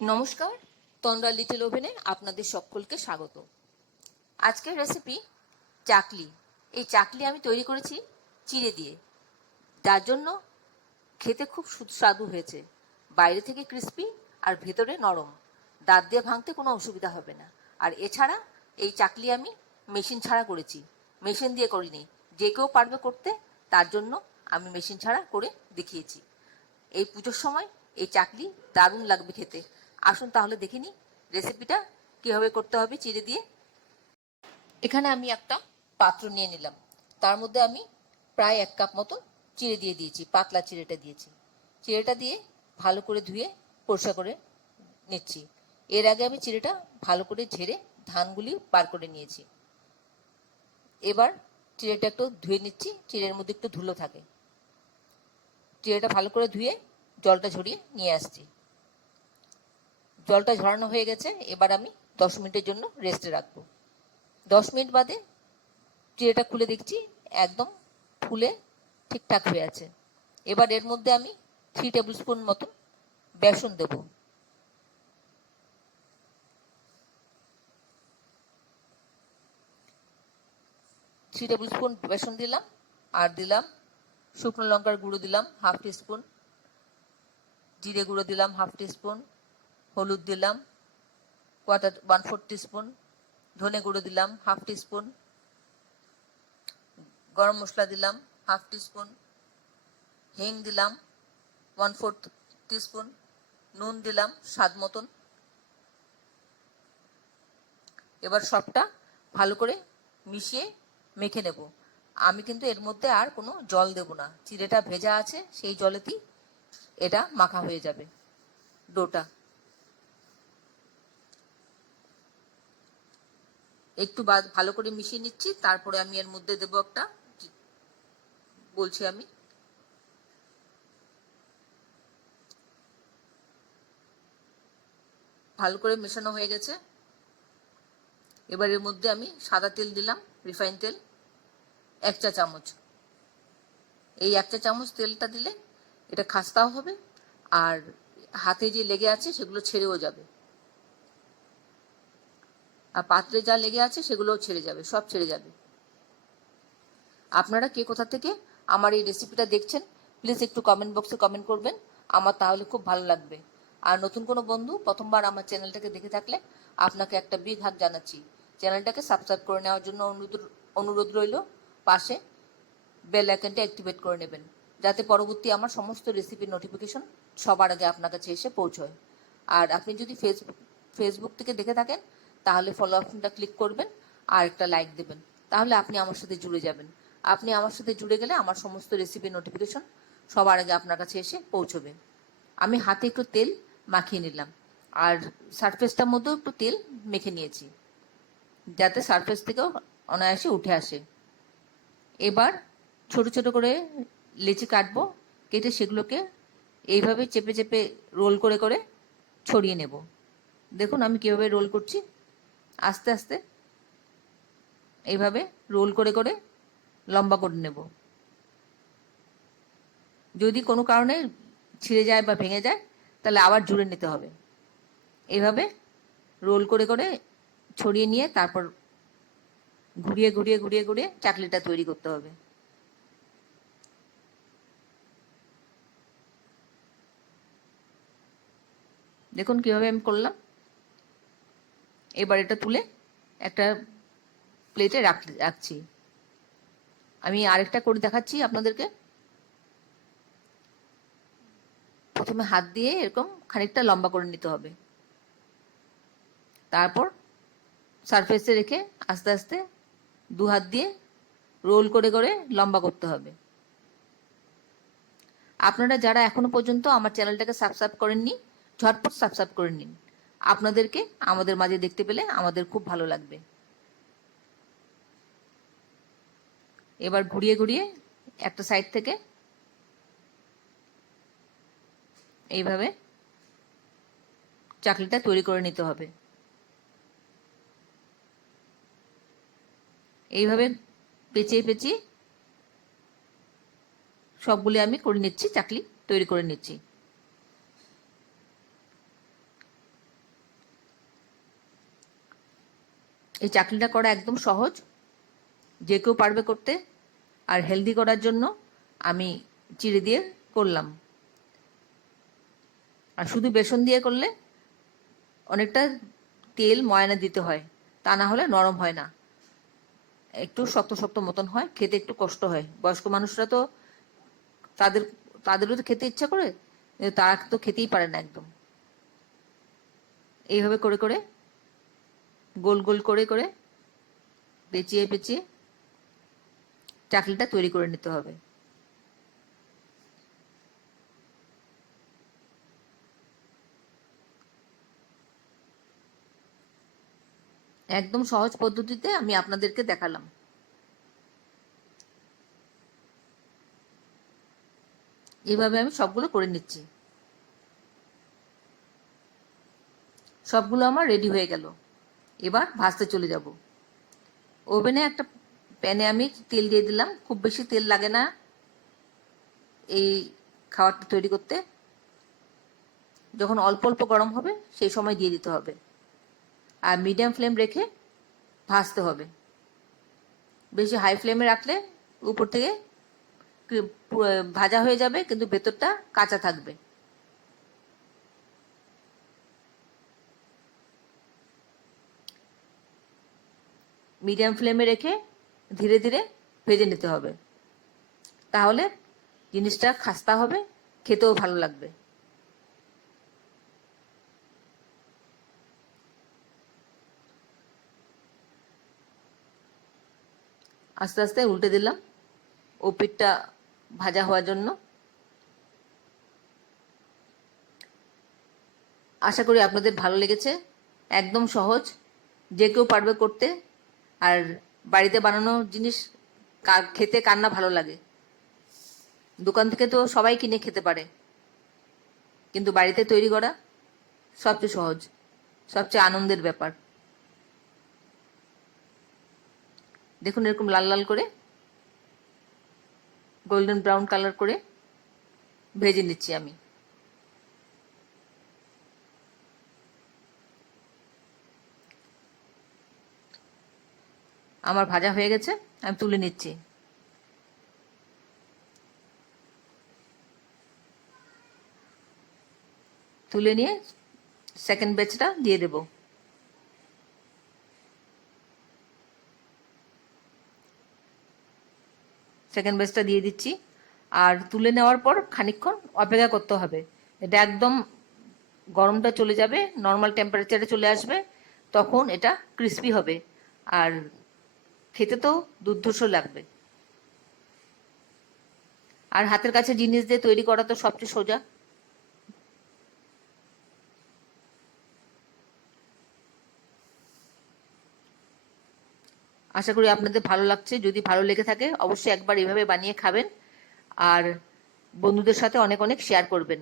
নমস্কার, তন্দ্রা লিটল ওভেনে আপনাদের সকলকে স্বাগত। আজকের রেসিপি চাকলি। এই চাকলি আমি তৈরি করেছি চিড়ে দিয়ে, যার জন্য খেতে খুব সুস্বাদু হয়েছে। বাইরে থেকে ক্রিস্পি আর ভেতরে নরম, দাঁত দিয়ে ভাঙতে কোনো অসুবিধা হবে না। আর এছাড়া এই চাকলি আমি মেশিন ছাড়া করেছি, মেশিন দিয়ে করিনি। যে কেউ পারবে করতে, তার জন্য আমি মেশিন ছাড়া করে দেখিয়েছি। এই পুজোর সময় এই চাকলি দারুণ লাগবে খেতে। আসুন তাহলে দেখে নিই রেসিপিটা কীভাবে করতে হবে চিড়ে দিয়ে। এখানে আমি একটা পাত্র নিয়ে নিলাম, তার মধ্যে আমি প্রায় 1 কাপ মতো চিড়ে দিয়ে দিয়েছি। পাতলা চিড়েটা দিয়েছি। চিড়েটা দিয়ে ভালো করে ধুয়ে পরিষ্কার করে নিচ্ছি। এর আগে আমি চিড়েটা ভালো করে ঝেড়ে ধানগুলি বার করে নিয়েছি। এবার চিড়েটা একটু ধুয়ে নিচ্ছি, চিড়ের মধ্যে একটু ধুলো থাকে। চিড়েটা ভালো করে ধুয়ে জলটা ঝরিয়ে নিয়ে আসছি। জলটা ঝরানো হয়ে গেছে, এবার আমি 10 মিনিটের জন্য রেস্টে রাখবো। 10 মিনিট বাদে চিড়েটা খুলে দেখছি একদম ফুলে ঠিকঠাক হয়ে আছে। এবার এর মধ্যে আমি 3 টেবিল স্পুন মতো বেসন দেব। থ্রি টেবিল স্পুন বেসন দিলাম, আর দিলাম শুকনো লঙ্কার গুঁড়ো দিলাম 1/2 টিস্পুন, জিরে গুঁড়ো দিলাম 1/2 টিস্পুন, হলুদ দিলাম 1/4 টিস্পুন, ধনে গুঁড়ো দিলাম 1/2 টিস্পুন, গরম মশলা দিলাম 1/2 টিস্পুন, হিং দিলাম 1/4 টিস্পুন, নুন দিলাম স্বাদ মতন। এবার সবটা ভালো করে মিশিয়ে মেখে নেব। আমি কিন্তু এর মধ্যে আর কোনো জল দেব না, চিড়েটা ভেজা আছে সেই জলেতেই এটা মাখা হয়ে যাবে ডোটা। একটু ভালো করে মিশিয়ে নিচ্ছি, তারপরে আমি এর মধ্যে দেব একটা, বলছি আমি ভালো করে মেশানো হয়ে গেছে। এবার এর মধ্যে আমি সাদা তেল দিলাম, রিফাইন তেল 1 চা চামচ। এই 1 চা চামচ তেলটা দিলে এটা খাস্তাও হবে, আর হাতে যে লেগে আছে সেগুলো ছেড়েও যাবে, আর পাত্রে যা লেগে আছে সেগুলোও ছেড়ে যাবে, সব ছেড়ে যাবে। আপনারা কে কোথা থেকে আমার এই রেসিপিটা দেখছেন প্লিজ একটু কমেন্ট বক্সে কমেন্ট করবেন, আমার তাহলে খুব ভালো লাগবে। আর নতুন কোনো বন্ধু প্রথমবার আমার চ্যানেলটাকে দেখে থাকলে আপনাকে একটা বিগ হাগ জানাচ্ছি। চ্যানেলটাকে সাবস্ক্রাইব করে নেওয়ার জন্য অনুরোধ রইল। পাশে বেল আইকনটা অ্যাক্টিভেট করে নেবেন, যাতে পরবর্তী আমার সমস্ত রেসিপির নোটিফিকেশন সবার আগে আপনার কাছে এসে পৌঁছয়। আর আপনি যদি ফেসবুক থেকে দেখে থাকেন তাহলে ফলো অপশনটা ক্লিক করবেন আর একটা লাইক দেবেন, তাহলে আপনি আমার সাথে জুড়ে যাবেন। আপনি আমার সাথে জুড়ে গেলে আমার সমস্ত রেসিপির নোটিফিকেশন সবার আগে আপনার কাছে এসে পৌঁছবে। আমি হাতে একটু তেল মাখিয়ে নিলাম, আর সারফেসটার মধ্যেও একটু তেল মেখে নিয়েছি, যাতে সারফেস থেকেও অনায়াসে উঠে আসে। এবার ছোট ছোট করে লেচি কাটবো, কেটে সেগুলোকে এইভাবে চেপে চেপে রোল করে করে ছড়িয়ে নেব। দেখুন আমি কীভাবে রোল করছি, আস্তে আস্তে এইভাবে রোল করে করে লম্বা করে নেব। যদি কোনো কারণে ছিঁড়ে যায় বা ভেঙে যায় তাহলে আবার জুড়ে নিতে হবে। এইভাবে রোল করে করে ছড়িয়ে নিয়ে তারপর ঘুরিয়ে ঘুরিয়ে ঘুরিয়ে ঘুরিয়ে চাকলিটা তৈরি করতে হবে। দেখুন কীভাবে আমি করলাম। এবার এটা তুলে একটা প্লেটে রাখছি। আমি আরেকটা করে দেখাচ্ছি আপনাদেরকে। প্রথমে হাত দিয়ে এরকম খানিকটা লম্বা করে নিতে হবে, তারপর সারফেসে রেখে আস্তে আস্তে 2 হাত দিয়ে রোল করে করে লম্বা করতে হবে। আপনারা যারা এখনো পর্যন্ত আমার চ্যানেলটাকে সাবস্ক্রাইব করেননি, ঝটপট সাবস্ক্রাইব করে নিন। আপনাদেরকে আমাদের মাঝে দেখতে পেলে আমাদের খুব ভালো লাগবে। এবার ঘুরিয়ে ঘুরিয়ে একটা সাইড থেকে এইভাবে চাকলিটা তৈরি করে নিতে হবে। এইভাবে পেঁচিয়ে পেঁচিয়ে সবগুলি আমি করে নিচ্ছি, চাকলি তৈরি করে নিচ্ছি। এই চাকলিটা করা একদম সহজ, যে কেউ পারবে করতে। আর হেলদি করার জন্য আমি চিড়ে দিয়ে করলাম। আর শুধু বেসন দিয়ে করলে অনেকটা তেল ময়দা দিতে হয়, তা না হলে নরম হয় না, একটু শক্ত শক্ত মতন হয়, খেতে একটু কষ্ট হয়। বয়স্ক মানুষরা তো তাদের তাদেরও তো খেতে ইচ্ছা করে, তারা তো খেতেই পারে না একদম। এইভাবে করে করে গোল গোল করে করে পেঁচিয়ে পেঁচিয়ে চাকলিটা তৈরি করে নিতে হবে। একদম সহজ পদ্ধতিতে আমি আপনাদেরকে দেখালাম। এইভাবে আমি সবগুলো করে নিচ্ছি। সবগুলো আমার রেডি হয়ে গেল। এবার ভাজতে চলে যাব। ওভেনে একটা প্যানে আমি তেল দিয়ে দিলাম। খুব বেশি তেল লাগে না এই খাবারটা তৈরি করতে। যখন অল্প অল্প গরম হবে সেই সময় দিয়ে দিতে হবে, আর মিডিয়াম ফ্লেম রেখে ভাজতে হবে। বেশি হাই ফ্লেমে রাখলে উপর থেকে ভাজা হয়ে যাবে, কিন্তু ভেতরটা কাঁচা থাকবে। মিডিয়াম ফ্লেমে রেখে ধীরে ধীরে ভেজে নিতে হবে, তাহলে জিনিসটা খাস্তা হবে, খেতেও ভালো লাগবে। আস্তে আস্তে উল্টে দিলাম ও পিঠটা ভাজা হওয়ার জন্য। আশা করি আপনাদের ভালো লেগেছে। একদম সহজ, যে কেউ পারবে করতে। আর বাড়িতে বানানো জিনিস খেতে কার না ভালো লাগে। দোকান থেকে তো সবাই কিনে খেতে পারে, কিন্তু বাড়িতে তৈরি করা সবচেয়ে সহজ, সবচেয়ে আনন্দের ব্যাপার। দেখুন, এরকম লাল লাল করে গোল্ডেন ব্রাউন কালার করে ভেজে নিচ্ছি আমি। আমার ভাজা হয়ে গেছে, আমি তুলে নিচ্ছি। তুলে নিয়ে সেকেন্ড ব্যাচটা দিয়ে দেব। সেকেন্ড ব্যাচটা দিয়ে দিচ্ছি। আর তুলে নেওয়ার পর খানিকক্ষণ অপেক্ষা করতে হবে। এটা একদম গরমটা চলে যাবে, নর্মাল টেম্পারেচারে চলে আসবে, তখন এটা ক্রিস্পি হবে। আর খেতে তো দুর্ধর্ষ লাগবে। আর হাতের কাছে জিনিস দিয়ে তৈরি করা তো সবচেয়ে সোজা। আশা করি আপনাদের ভালো লাগছে। যদি ভালো লেগে থাকে অবশ্যই একবার এভাবে বানিয়ে খাবেন, আর বন্ধুদের সাথে অনেক অনেক শেয়ার করবেন।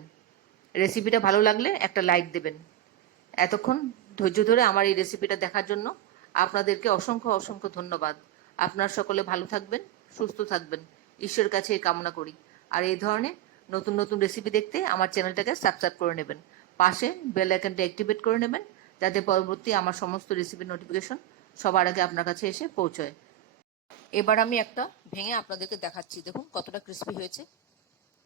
রেসিপিটা ভালো লাগলে একটা লাইক দেবেন। এতক্ষণ ধৈর্য ধরে আমার এই রেসিপিটা দেখার জন্য আপনাদেরকে অসংখ্য অসংখ্য ধন্যবাদ। আপনার সকলে ভালো থাকবেন, সুস্থ থাকবেন, ঈশ্বরের কাছে এই কামনা করি। আর এই ধরনের নতুন নতুন রেসিপি দেখতে আমার চ্যানেলটাকে সাবস্ক্রাইব করে নেবেন, পাশে বেল আইকনটা অ্যাক্টিভেট করে নেবেন, যাতে পরবর্তী আমার সমস্ত রেসিপির নোটিফিকেশন সবার আগে আপনার কাছে এসে পৌঁছয়। এবার আমি একটা ভেঙে আপনাদেরকে দেখাচ্ছি, দেখুন কতটা ক্রিস্পি হয়েছে।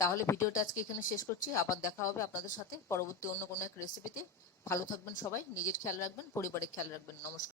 তাহলে ভিডিওটা আজকে এখানে শেষ করছি। আবার দেখা হবে আপনাদের সাথে পরবর্তী অন্য কোনো এক রেসিপিতে। ভালো থাকবেন সবাই, নিজের খেয়াল রাখবেন, পরিবারের খেয়াল রাখবেন। নমস্কার।